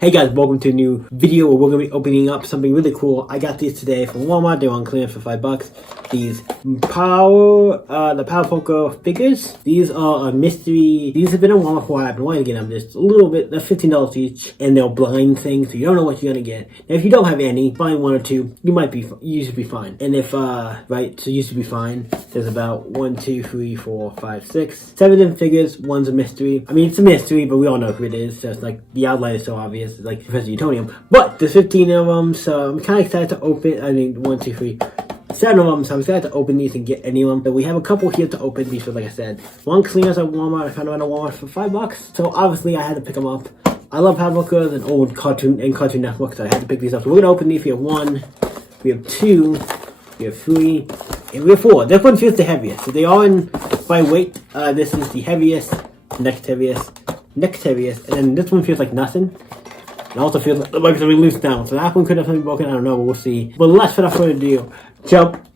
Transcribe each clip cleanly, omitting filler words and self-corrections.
Hey guys, welcome to a new video where we're going to be opening up something really cool. I got these today from Walmart. They were on clearance for $5. These the Powerpuff figures. These are a mystery. These have been on Walmart for a while. I've been wanting to get them just a little bit. They're $15 each, and they're blind things, so you don't know what you're going to get. Now, if you don't have any, find one or two, you should be fine. And if, right, so you should be fine. There's about 1, 2, 3, 4, 5, 6, 7 different figures. One's a mystery. I mean, it's a mystery, but we all know who it is. So it's like, the outline is so obvious. It's like Professor Utonium. But there's 15 of them, so I'm kind of excited to open. I mean, 1, 2, 3, 7 of them, so I'm excited to open these and get any of them. But we have a couple here to open these, like I said. One clearance at Walmart. I found them at Walmart for $5. So obviously I had to pick them up. I love Powerpuff and old Cartoon Network, so I had to pick these up. So we're gonna open these. We have 1, we have 2, we have 3, and we have 4. This one feels the heaviest. So they are in by weight. This is the heaviest, next heaviest, and then this one feels like nothing. It also feels like it's really loose down. So that one could definitely be broken. I don't know, but we'll see. But let's, without further ado, jump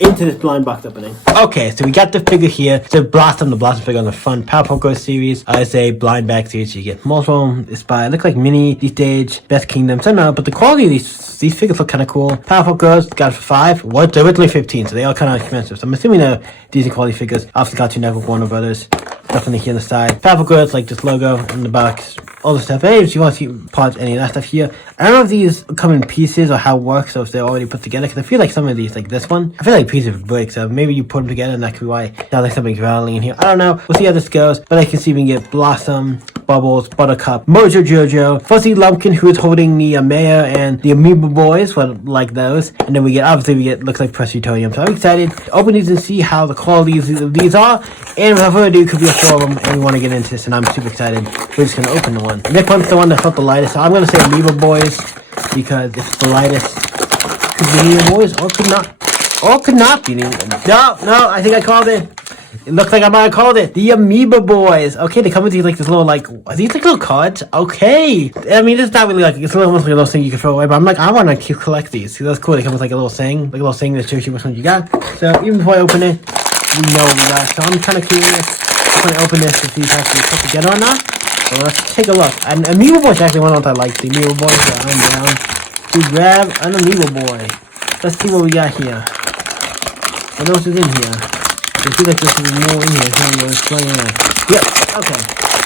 into this blind box opening. Okay, so we got the figure here. It's the Blossom figure on the front. Powerpuff series. It's a blind bag series. You get multiple. It's by, look like Mini, D-Stage, Best Kingdom. So no, but the quality of these figures look kind of cool. Powerpuff Girls got it for $5. What? They're originally $15, so they are kind of expensive. So I'm assuming they're decent quality figures. Obviously, Cartoon Network, Warner Brothers. Definitely here on the side. Powerpuff Girls, like this logo in the box. All the stuff. Hey, if you want to see parts, any of that stuff here. I don't know if these come in pieces or how it works, or if they're already put together. Because I feel like some of these, like this one, I feel like pieces would break. So maybe you put them together, and that could be why it sounds like something's rattling in here. I don't know. We'll see how this goes. But I can see we can get Blossom, Bubbles, Buttercup, Mojo Jojo, Fuzzy Lumpkin, who is holding the mayor, and the Amoeba Boys, like those. And then we get, looks like Professor Utonium. So I'm excited to open these and see how the quality of these are. And without further ado, could be a 4 of them, and we want to get into this, and I'm super excited. We're just going to open the one. This one's the one that felt the lightest, so I'm going to say Amoeba Boys, because it's the lightest. Could be Amoeba Boys, or could not be Amoeba. No, I think I called it. It looks like I might have called it. The Amoeba Boys. Okay, they come with these, like, this little, like, are these, like, little cards? Okay. I mean, it's not really, like, it's almost like a little thing you can throw away, but I'm like, I want to collect these. See, that's cool. They come with, like, a little thing that shows you which one you got. So, even before I open it, we know what we got. So, I'm kind of curious when I open this to see if actually put together or not. So, let's take a look. And Amoeba Boys actually one of the I like. The Amoeba Boys, so I'm down to grab an Amoeba Boy. Let's see what we got here. What else is in here? It seems like this is more in here. Yep, okay.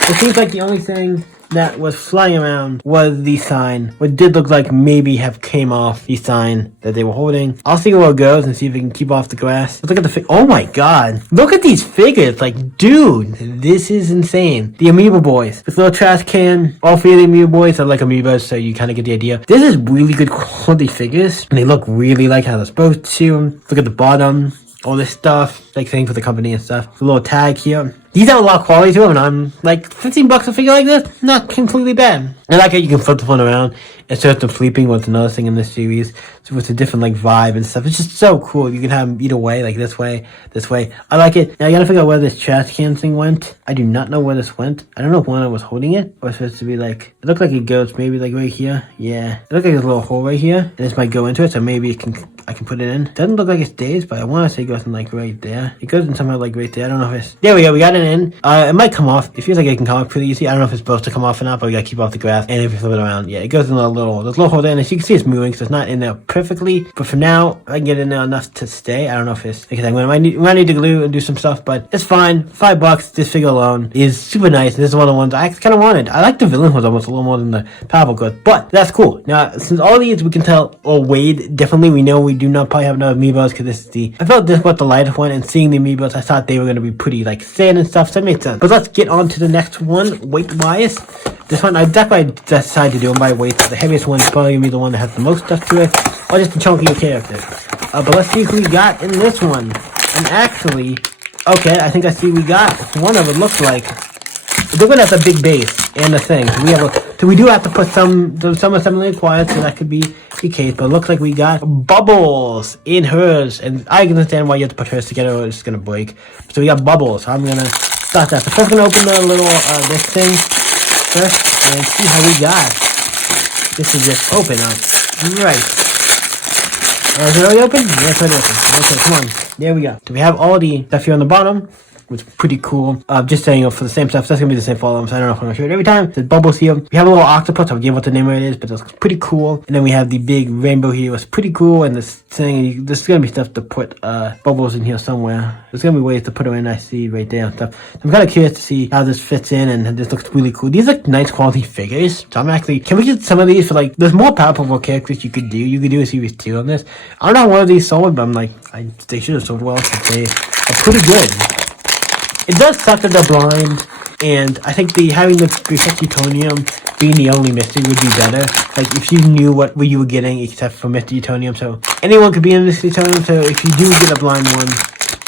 It seems like the only thing that was flying around was the sign. What did look like maybe have came off the sign that they were holding. I'll see where it goes and see if we can keep off the grass. Let's look at the oh my god. Look at these figures. Like, dude, this is insane. The Amoeba Boys. This little trash can. All 3 of the Amoeba Boys are like amoebas, so you kind of get the idea. This is really good quality figures. And they look really like how they're supposed to. Look at the bottom. All this stuff, like saying for the company and stuff. A little tag here. These have a lot of quality to them, and I'm like, $15 a figure like this, not completely bad. I like how you can flip the phone around and start them flipping, what's another thing in this series. So it's a different like vibe and stuff. It's just so cool. You can have them either way, like this way. I like it. Now I gotta figure out where this trash can thing went. I do not know where this went. I don't know if one was holding it, or it's supposed to be like, it looked like it goes maybe like right here. Yeah. It looked like there's a little hole right here, and this might go into it, so maybe I can put it in. Doesn't look like it stays, but I want to say it goes in like right there. It goes in somehow like right there. I don't know if it's, there we go. We got it in. It might come off. It feels like it can come off pretty easy. I don't know if it's supposed to come off or not, but we gotta keep off the grass. And if you flip it around, yeah, it goes in there's a little hole there, and as you can see, it's moving, so it's not in there perfectly. But for now, I can get in there enough to stay. I don't know if it's, because I might need to glue and do some stuff, but it's fine. $5. This figure alone is super nice. This is one of the ones I kind of wanted. I like the villain ones almost a little more than the Powerpuff Girls, but that's cool. Now, since all these we can tell are weighed differently, we know we do not probably have enough Amoebas, because this is I felt this was the lightest one, and seeing the Amoebas, I thought they were going to be pretty like thin and stuff, so it made sense. But let's get on to the next one, weight-wise. This one, I definitely decided to do them by weight. The heaviest one is probably going to be the one that has the most stuff to it, or just the chunkier character. But let's see who we got in this one. And actually, okay, I think I see we got one of it, looks like. They're going to have a big base and the thing. So we do have to put some assembly required, so that could be the case. But it looks like we got Bubbles in hers. And I can understand why you have to put hers together or it's going to break. So we got Bubbles. So I'm going to start that. So first I'm going to open the little, this thing first and see how we got. This is just open up. Right. Is it already open? Yes, it is. Okay, come on. There we go. So we have all the stuff here on the bottom. which is pretty cool. Just saying for the same stuff. So that's gonna be the same for all of them. So I don't know if I'm gonna show it every time. There's bubbles here. We have a little octopus. I'll give what the name of it is, but that's pretty cool. And then we have the big rainbow here. It's pretty cool. And this thing, there's gonna be stuff to put bubbles in here somewhere. There's gonna be ways to put them in. I see right there and stuff. So I'm kind of curious to see how this fits in, and this looks really cool. These are nice quality figures. So I'm actually, can we get some of these for like, there's more Powerpuff characters you could do. You could do a series 2 on this. I don't know how one of these sold, but I'm like, they should have sold well because they are pretty good. It does suck that they're blind, and I think having the Utonium being the only mystery would be better. Like, if you knew what you were getting except for Mr. Utonium, so anyone could be in Mr. Utonium, so if you do get a blind one,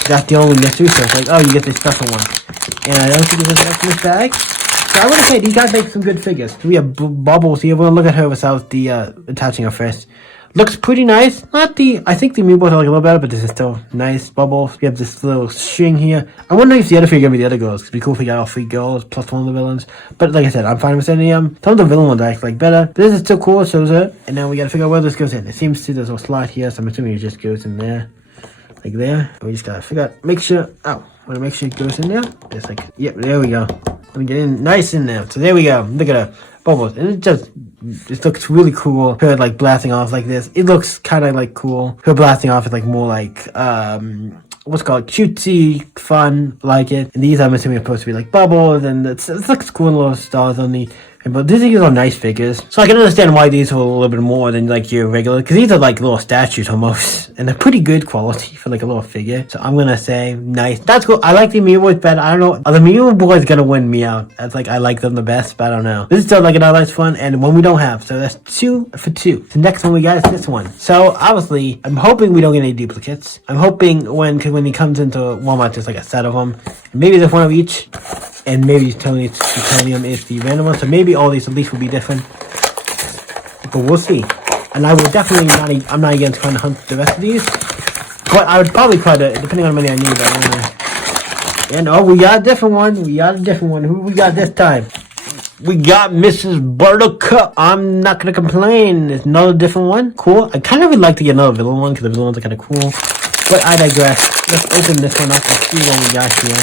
that's the only mystery, so it's like, oh, you get this special one. And I don't think there's an extra bag. So I would say these guys make some good figures. So we have Bubbles here. We're gonna look at her without the attaching her first. Looks pretty nice. I think the Meatballs are like a little better, but this is still nice. Bubbles. We have this little string here. I wonder if the other figure are gonna be the other girls. It'd be cool if we got all 3 girls plus one of the villains. But like I said, I'm fine with any of them. Some of the villain ones I actually like better. But this is still cool, shows it. And now we gotta figure out where this goes in. It seems to, there's a slot here, so I'm assuming it just goes in there. Like there. We just gotta figure out, make sure, wanna make sure it goes in there. Just like, yep, there we go. Let me get in nice in there. So there we go. Look at her. Bubbles. And it looks really cool. Her like blasting off like this. It looks kind of like cool. Her blasting off is like more like, what's called cutesy, fun, like it. And these I'm assuming are supposed to be like bubbles, and it looks cool, little stars on the. But these are nice figures. So I can understand why these are a little bit more than like your regular, because these are like little statues almost. And they're pretty good quality for like a little figure. So I'm gonna say nice. That's cool. I like the Mew Boys better. I don't know. The Mew Boys gonna win me out. That's like, I like them the best, but I don't know. This is still like another nice fun, and one we don't have. So that's 2 for 2. The next one we got is this one. So obviously, I'm hoping we don't get any duplicates. I'm hoping when he comes into Walmart, there's like a set of them. And maybe there's one of each. And maybe Utonium is the random one. So maybe all these at least will be different. But we'll see. And I will definitely I'm not against trying to hunt the rest of these. But I would probably try to, depending on how many I need. And oh, we got a different one. Who we got this time? We got Mrs. Buttercup. I'm not going to complain. It's another different one. Cool. I kind of would like to get another villain one because the villain ones are kind of cool. But I digress. Let's open this one up and see what we got here.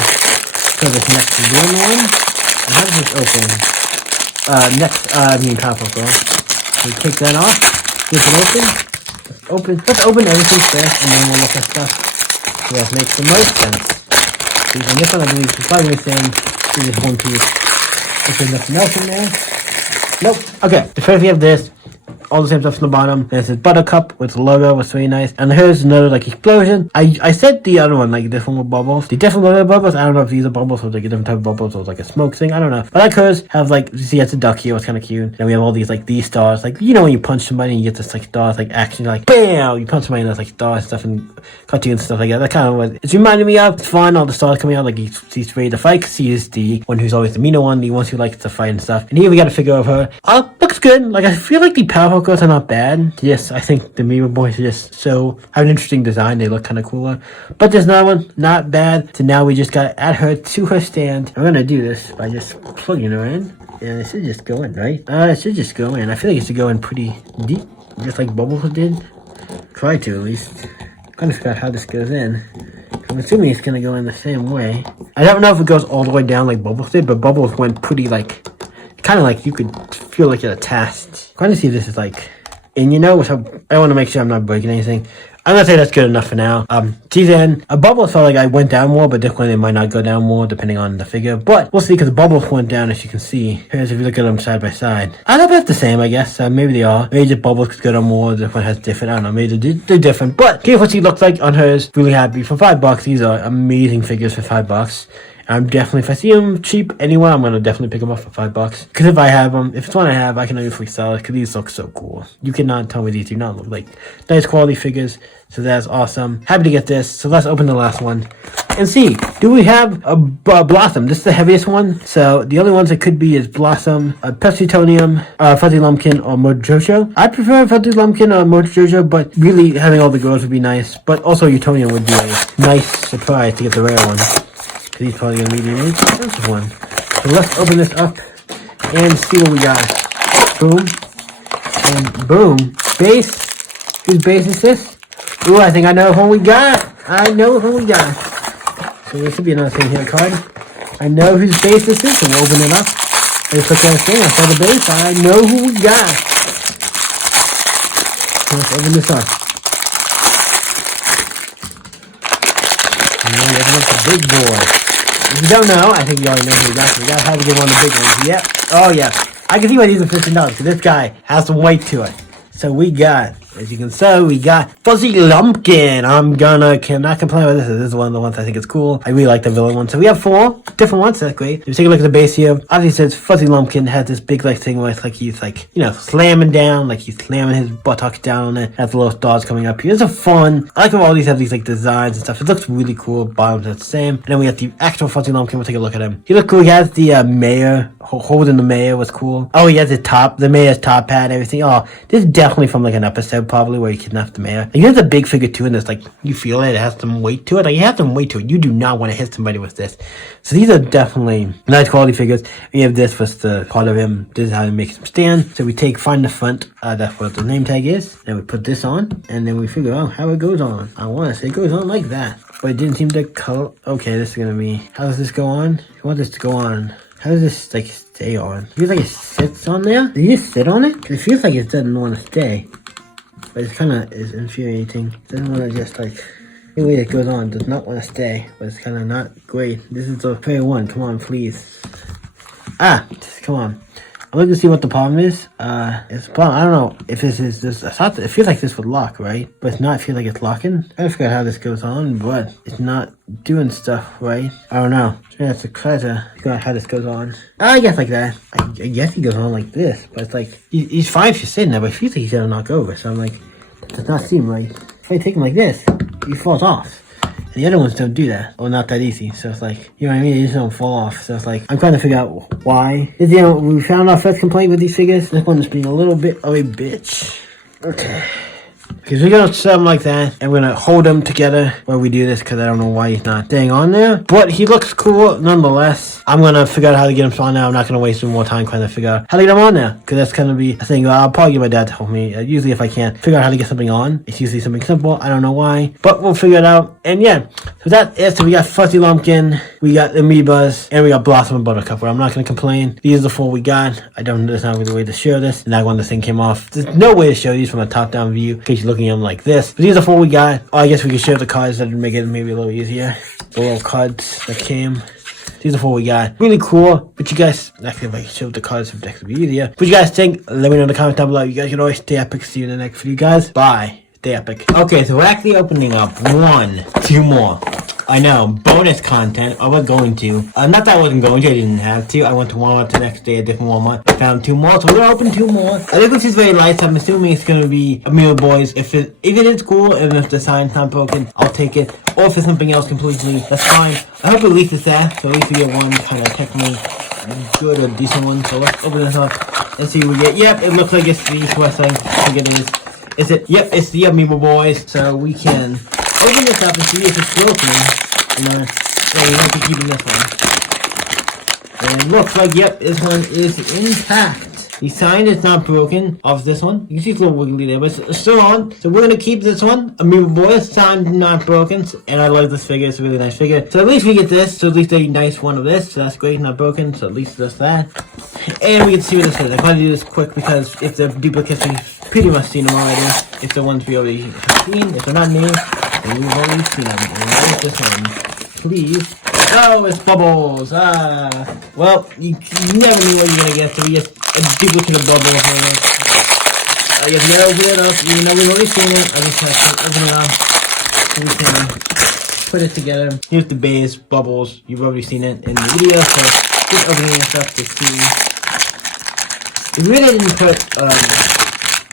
So this next villain one, how does this open? Powerpuff Girl. We take that off, flip it open. Let's open everything first, and then we'll look at stuff. So that makes the most sense. And this one, I believe, is probably within this one piece. If there's nothing else in there. Nope. Okay, the first we have this. All the same stuff from the bottom. There's this Buttercup with the logo, was really nice. And here's another like explosion. I said the other one, like this one with bubbles. The different logo bubbles, I don't know if these are bubbles or like a different type of bubbles or like a smoke thing. I don't know. But like hers have like, you see it's a duck here, it's kind of cute. And we have all these like these stars. Like, you know when you punch somebody and you get this like stars, like action, like BAM! You punch somebody and there's like stars and stuff and cartoons and stuff like that. That kind of what it's reminding me of. It's fun, all the stars coming out, like he's ready to fight because he is the one who's always the meaner one, the ones who likes to fight and stuff. And here we got a figure of her. Looks good. Like I feel like the Powerpuff Girls are not bad. Yes, I think the Mew Boys just have an interesting design. They look kind of cooler. But there's another one, not bad. So now we just got to add her to her stand. I'm going to do this by just plugging her in. And it should just go in, right? It should just go in. I feel like it should go in pretty deep. Just like Bubbles did. Try to, at least. I'm going to figure out how this goes in. I'm assuming it's going to go in the same way. I don't know if it goes all the way down like Bubbles did. But Bubbles went pretty like, kind of like you could feel like it attached. I'm going to see if this is like... And you know, so I want to make sure I'm not breaking anything. I'm gonna say that's good enough for now. She's in. A bubble felt like I went down more, but this one it might not go down more depending on the figure. But we'll see because the bubbles went down, as you can see. Here's if you look at them side by side. I don't know if that's the same, I guess. Maybe they are. Maybe the bubbles could go down more. This one has different. I don't know. Maybe they're different. But here's what she looks like on hers. Really happy. For $5, these are amazing figures for $5. I'm definitely, if I see them cheap anywhere, I'm going to definitely pick them up for $5. Because if I have them, if it's one I have, I can usually sell it because these look so cool. You cannot tell me these do not look like nice quality figures. So that's awesome. Happy to get this. So let's open the last one and see. Do we have a Blossom? This is the heaviest one. So the only ones it could be is Blossom, Pesitonium, Fuzzy Lumpkin, or Mojojo. I prefer Fuzzy Lumpkin or Mojojo, but really having all the girls would be nice. But also Utonium would be a nice surprise to get the rare one. Because he's probably going to be the most expensive one. So let's open this up and see what we got. Boom. And boom. Base. Whose base is this? Ooh, I think I know who we got. So So there should be another thing here card. I know whose base this is, so we'll open it up. I just look at the thing, I saw the base, I know who we got. So let's open this up. And then open up the big boy. If you don't know, I think you already know who we got, so we gotta have to get one of the big ones. Yep. Oh yeah. I can see why these are $15, because this guy has some weight to it. So we got, as you can see, we got Fuzzy Lumpkin. Cannot complain about this. This is one of the ones I think is cool. I really like the villain one. So we have 4 different ones. That's great. If you take a look at the base here, obviously it says Fuzzy Lumpkin has this big like thing where it's like he's like, you know, slamming down, like he's slamming his buttocks down on it. Has the little stars coming up here. It's a fun. I like how all these have these like designs and stuff. It looks really cool. Bottoms are the same. And then we got the actual Fuzzy Lumpkin. We'll take a look at him. He looks cool. He has the mayor holding the mayor was cool. Oh, he has the mayor's top hat and everything. Oh, this is definitely from like an episode probably where he kidnapped the mayor. Like, he has a big figure too, and it's like you feel it. It has some weight to it. Like, you have some weight to it. You do not want to hit somebody with this. So these are definitely nice quality figures. We have this was the part of him. This is how he makes him stand. So we find the front. That's what the name tag is. Then we put this on, and then we figure out how it goes on. I want to say it goes on like that, but it didn't seem to color. Okay, this is gonna be. How does this go on? I want this to go on. How does this like stay on? It feels like it sits on there. Do you just sit on it? It feels like it doesn't want to stay. But it kind of is infuriating. It doesn't want to just like, the way it goes on does not want to stay. But it's kind of not great. This is the player 1. Come on, please. Come on. I'm looking to see what the problem is. It's a problem. I don't know if this is this. I thought it feels like this would lock, right? But it's not. I feel like it's locking. I forgot how this goes on, but it's not doing stuff, right? I don't know. So that's a try to figure out how this goes on. I guess like that. I guess he goes on like this, but it's like he's fine if you're sitting there, but it feels like he's gonna knock over. So I'm like, that does not seem right. If I take him like this, he falls off. And the other ones don't do that, or not that easy. So it's like, you know what I mean? They just don't fall off. So it's like, I'm trying to figure out why. You know, we found our first complaint with these figures. This one is being a little bit of a bitch. Okay. Because we're going to set them like that, and we're going to hold them together while we do this, because I don't know why he's not staying on there. But he looks cool nonetheless. I'm going to figure out how to get him on there. I'm not going to waste some more time trying to figure out how to get him on there, because that's going to be a thing. I'll probably get my dad to help me. Usually if I can't figure out how to get something on, it's usually something simple. I don't know why, but we'll figure it out. And yeah, so that is, so we got Fuzzy Lumpkin, we got Amoebas, and we got Blossom and Buttercup, where I'm not going to complain. These are the 4 we got. I don't know, there's not really a way to show this. Not when the thing came off. There's no way to show these from a top-down view, in case you're looking at them like this. But these are 4 we got. Oh, I guess we could show the cards that would make it maybe a little easier. The little cards that came. These are 4 we got. Really cool. But you guys, actually, if I show the cards, it would be easier. What you guys think? Let me know in the comments down below. You guys can always stay epic. See you in the next video, guys. Bye. Stay epic. Okay, so we're actually opening up 2 more. I know, bonus content. I was going to. Not that I wasn't going to, I didn't have to. I went to Walmart the next day, a different Walmart. I found 2 more, so we're gonna open 2 more. I think this is very light, so I'm assuming it's gonna be Amoeba Boys. If it is cool, and if the sign's not broken, I'll take it. Or if it's something else completely, that's fine. I hope at least it's that, so at least we get one kind of technically good or decent one. So let's open this up and see what we get. Yep, it looks like it's the West Side. I think it is. Is it? Yep, it's the Amoeba Boys. So we can open this up and see if it's broken. And we might be keeping this one. And it looks like, yep, this one is intact. The sign is not broken of this one. You can see it's a little wiggly there, but it's still on. So we're going to keep this one. Amoeba Boys, sign not broken. And I love this figure. It's a really nice figure. So at least we get this. So at least a nice one of this. So that's great, not broken. So at least there's that. And we can see what this is. I try to do this quick because if the duplicates, we've pretty much seen them already. If the ones we already have seen. If they're not new, then we've already seen them. And like this one, please. Oh, it's Bubbles. Well, you never knew what you're going to get. So we get a duplicate of Bubbles. I guess you gotta open it up. Even though we've already seen it, I just have to open it up so we can put it together. Here's the base, Bubbles. You've already seen it in the video, so just opening this up to see. We really didn't put,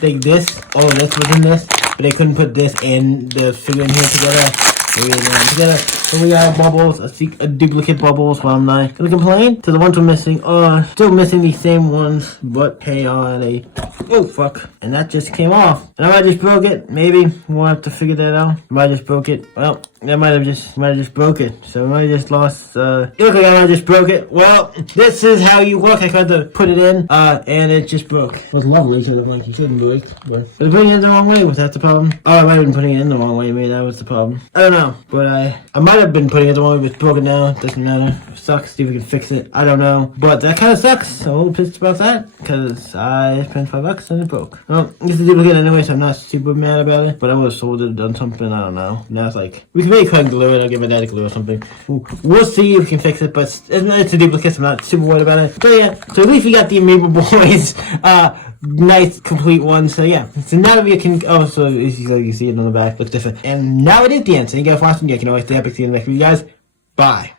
like this, all of this was in this, but they couldn't put this and the figure in here together. We really didn't together. So we got Bubbles, a duplicate Bubbles, but I'm not gonna complain. So the ones we're missing are still missing these same ones, but hey, are they? Oh fuck! And that just came off. And I might just broke it. Maybe we'll have to figure that out. I might just broke it. Well, I might have just broke it. So I might have just lost. It looks like I might have just broke it. Well, this is how you look. I tried to put it in, and it just broke. It was lovely, so like you shouldn't break. But I was putting it in the wrong way. Was that the problem? Oh, I might have been putting it in the wrong way. Maybe that was the problem. I don't know, but I might have kind of been putting it the one it's broken now. It doesn't matter. It sucks. See if we can fix it. I don't know. But that kind of sucks. So I'm a little pissed about that. Because I spent $5 and it broke. Well, it's a duplicate anyway, so I'm not super mad about it. But I would have sold it, done something. I don't know. Now it's like, we can maybe cut and glue it. I'll give my dad a glue or something. We'll see if we can fix it. But it's a duplicate, so I'm not super worried about it. But yeah, so at least we got the Amiibo Boys. Nice, complete one. So yeah, so now we can, oh, so as you see it on the back, looks different. And now it is the end. So you guys watching, you can always stay epic. See you in the next video, guys. Bye.